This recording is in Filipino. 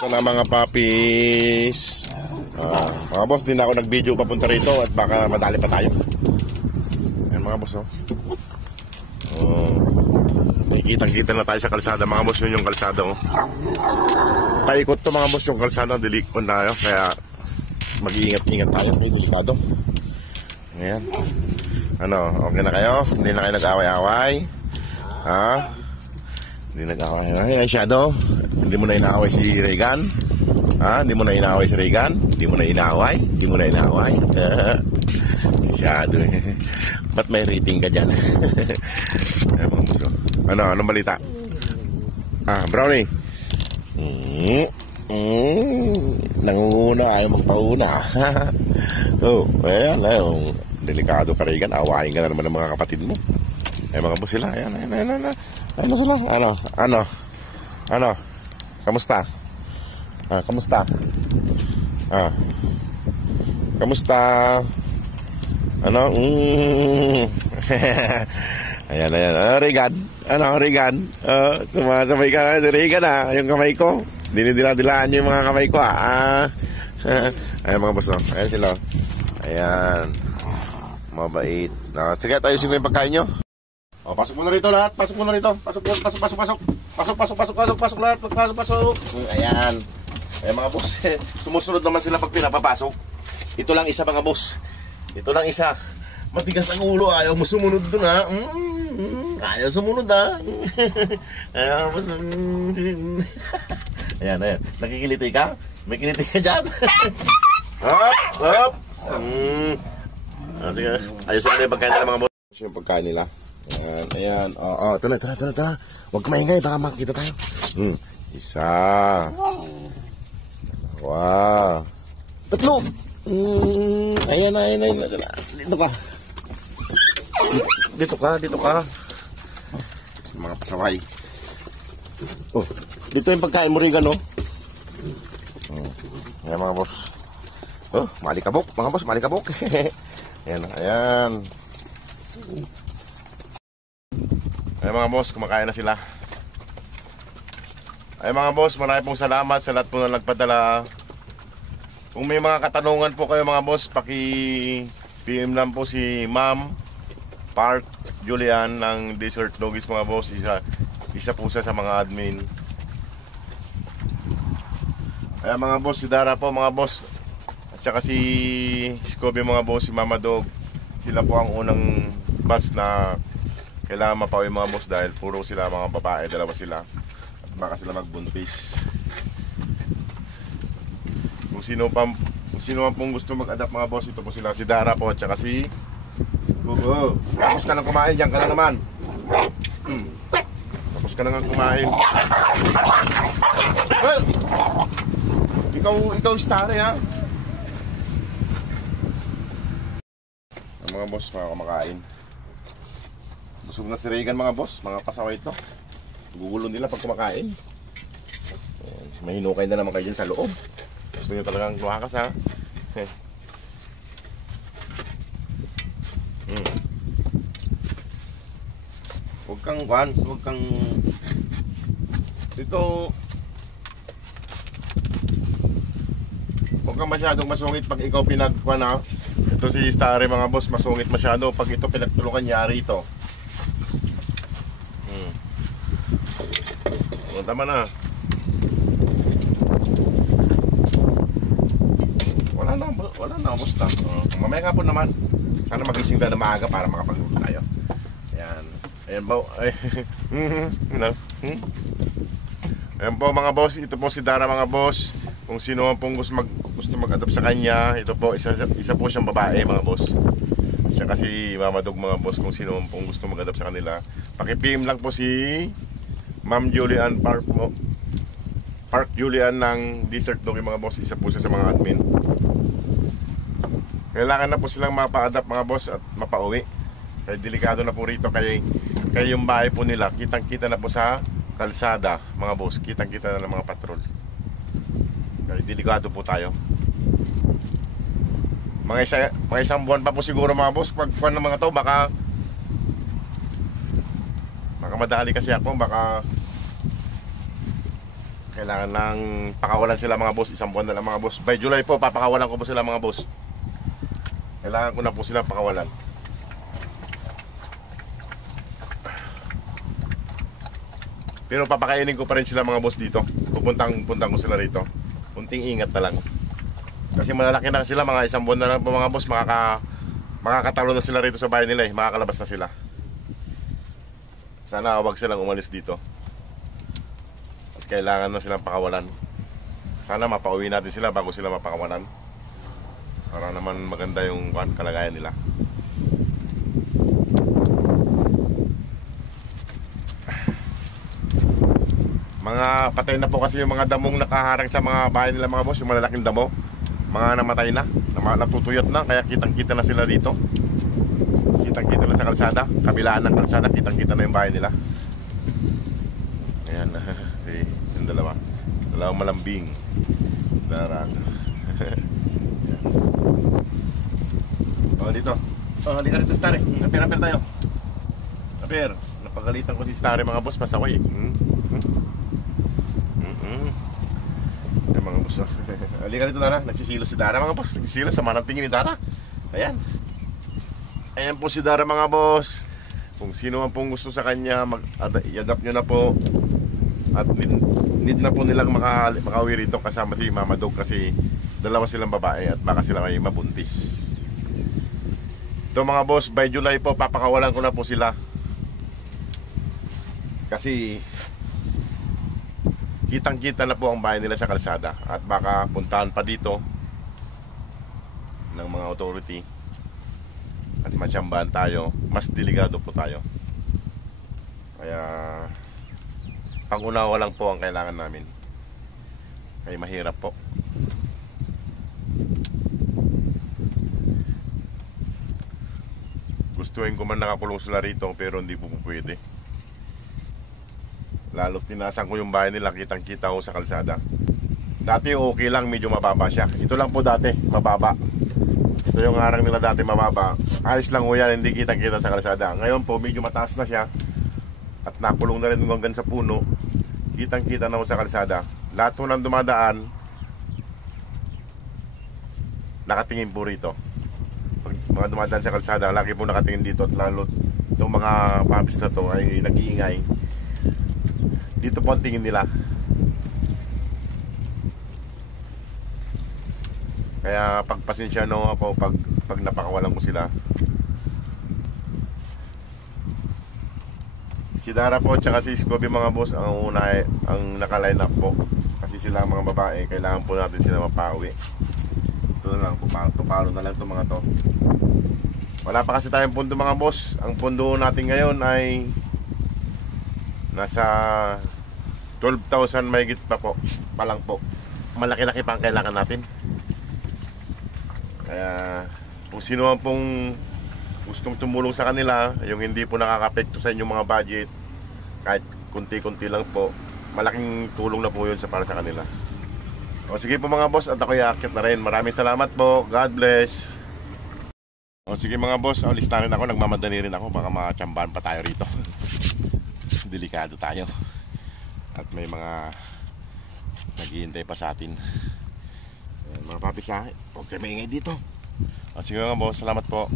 Ito na mga papis. Mga boss, din ako nag-video papunta rito at baka madali pa tayo. Ayan mga boss, oh. Nakikita na tayo sa kalsada mga boss. Yun yung kalsada, oh. Paikot to mga boss yung kalsada. Dilikon tayo. Kaya mag-iingat-ingat tayo. May delikado. Ayan. Ano, okay na kayo? Hindi na kayo nag-away-away? Ha? Hindi nag-away-away. Ay, Shadow, hindi mo na inaaway si Regan? Ha? Hindi mo na inaaway si Regan? Hindi mo na inaaway? Hindi mo na inaaway? Si Shadow. Ba't may rating ka dyan? Ay, mga muso. Ano, anong balita? Brownie. Nangunguna, ayaw magpauna. Oh, ayan, ayan. Delikado ka, Regan. Awahin ka na naman ng mga kapatid mo. Ay, mga boss sila. Ayan, ayan, ayan, ayan. Ayan sila. Ano? Kamusta? Kamusta? Kamusta? Ano? Ayan, ayan. Regan? Ano, Regan? Sumasabay ka na si Regan, yung kamay ko. Dinidila-dilaan yung mga kamay ko, Ayan, mga boss, no? Ayan sila. Ayan. Mabait. Sige, tayo sino yung pagkain nyo. Pasok mo na rito lahat. Pasok mo na rito. Pasok. Pasok lahat. Pasok. Ayan. Ayan mga boss. Sumusunod naman sila pag pinapapasok. Ito lang isa mga boss. Ito lang isa. Matigas ang ulo. Ayaw mo sumunod dun, ha. Ayaw sumunod, ha. Ayaw mo sumunod. Ayan, ayan. Nakikiliti ka? May kiliti ka dyan? Hop. Sige, ayos na yung pagkain nila mga boss. Yung pagkain nila. Ayan. Ito na. Huwag maingay, baka makikita tayo. Isa. Dalawa. Tatlo. Ayan. Dito ka. Mga pasaway. Dito yung pagkain mo, Regan, no? Ayan mga boss. Malikabok, mga boss, malikabok. Ayan. Ayan mga boss, kumakain na sila. Ayan mga boss, marami pong salamat sa lahat po na nagpadala. Kung may mga katanungan po kayo mga boss, paki-PM lang po si Ma'am Park Julian ng Desert Doggies mga boss. Isa po siya sa mga admin. Ayan mga boss, si Dara po mga boss. At saka si Scooby mga boss, si Mama Dog. Sila po ang unang batch na kailangan mapauwi mga boss dahil puro sila mga babae, dalawa sila. At baka sila magbuntis. Kung sino man pong gusto mag-adapt mga boss, ito po sila. Si Dara po at saka si Scooby. Tapos ka nang kumain, dyan ka na naman. Tapos ka nang kumain. Well, ikaw stare, ha? Mga boss, mga kumakain. Busog na si Regan mga boss, mga pasaway ito. Gugulo nila pag kumakain. May hinukay na naman kayo dyan sa loob. Gusto nyo talagang lumakas, ha? Huwag kang dito. Huwag kang masyadong masungit pag ikaw pinagkuhan, ha? Ito si Starry mga boss, masungit masyado pag ito pinagtulungan yari ito. Tama na. Wala na, basta. Mamaya nga po naman. Sana magising tayo na maaga para makapagluto tayo. Ayan po. Ayan po mga boss, ito po si Dara mga boss. Kung sino man pong gusto mag-adopt sa kanya, ito po, isa po siyang babae mga boss. Siya kasi Mama Dog mga boss, kung sino man pong gusto mag-adopt sa kanila. Paki-PM lang po si Ma'am Julian Park Julian ng Desert Doggy mga boss. Isa po siya sa mga admin. Kailangan na po silang mapa-adapt mga boss at mapauwi. Kaya delikado na po rito. Kaya yung bahay po nila, kitang-kita na po sa kalsada mga boss. Kitang-kita na ng mga patrol. Delikado po tayo. Mga isang buwan pa po siguro mga boss. Pag ng mga to, baka madali kasi ako. Baka Kailangan lang pakawalan sila mga boss. Isang buwan na lang mga boss. By July po, papakawalan ko po sila mga boss. Kailangan ko na po sila pakawalan. Pero papakainin ko pa rin sila mga boss dito. Puntang ko sila rito. Kunting ingat na lang. Kasi malalaki na sila, mga isang buwan na lang po mga boss. Makakatalo na sila rito sa bahay nila eh. Makakalabas na sila. Sana wag silang umalis dito. Kailangan na silang pakawalan. Sana mapauwi natin sila bago sila mapakawalan. Para naman maganda yung kalagayan nila. Mga patay na po kasi yung mga damong nakaharang sa mga bahay nila mga boss. Yung malalaking damo. Mga namatay na. Natutuyot na. Kaya kitang-kita na sila dito. Kitang-kita na sa kalsada. Kabilaan ng kalsada. Kitang-kita na yung bahay nila. Ayan. Yung dalawang malambing darang. Dito halika dito Stare, apir tayo. Apir, napagalitan ko si Stare mga boss, pasaway yung mga boss. Halika dito Dara, nagsisilo si Dara mga boss. Nagsisilo, sama ng tingin ni Dara. Ayan po si Dara mga boss. Kung sino man pong gusto sa kanya, i-adapt nyo na po. At need na po nilang makauwi rito kasama si Mama Dog. Kasi dalawa silang babae at baka sila may mabuntis. Ito mga boss, by July po papakawalan ko na po sila. Kasi kitang-kita na po ang bahay nila sa kalsada. At baka puntahan pa dito ng mga authority. At matsambahan tayo. Mas delikado po tayo. Kaya pangunawa lang po ang kailangan namin. Kaya mahirap po. Gustuhin ko man nakakulong sila rito pero hindi po pwede. Lalo't tinasan ko yung bahay nila, kitang-kita ko sa kalsada. Dati okay lang, medyo mababa siya. Ito lang po dati, mababa. Ito yung harang nila dati, mababa. Ayos lang po yan, hindi kitang-kita sa kalsada. Ngayon po, medyo mataas na siya. At nakulong na rin hanggang sa puno. Kitang-kita na po sa kalsada. Lahat po ng dumadaan, nakatingin po rito. Pag mga dumadaan sa kalsada, lagi po nakatingin dito. At lalo itong mga puppies na to ay nag-iingay. Dito po ang tingin nila. Kaya pagpasensya no ako pag napakawalan ko sila. Si Dara po tsaka si Scooby mga boss ang una ang naka-line up po. Kasi sila mga babae, kailangan po natin sila mapauwi. Ito na lang, tupalo na lang itong mga to. Wala pa kasi tayong pundo mga boss. Ang pundo natin ngayon ay nasa 12,000 mahigit pa po. Palang po. Malaki-laki pa ang kailangan natin. Kaya kung sino man pong gustong tumulong sa kanila, yung hindi po nakaka-apekto sa inyong mga budget, kahit kunti-kunti lang po, malaking tulong na po yun para sa kanila. O sige po mga boss, at ako'y aakyat na rin. Maraming salamat po. God bless. O sige mga boss, alis na rin ako. Nagmamadali rin ako. Baka makatsambahan pa tayo rito. Delikado tayo. At may mga naghihintay pa sa atin. Ayan, mga papis ha. Huwag kayo maingay dito. O sige mga boss, salamat po.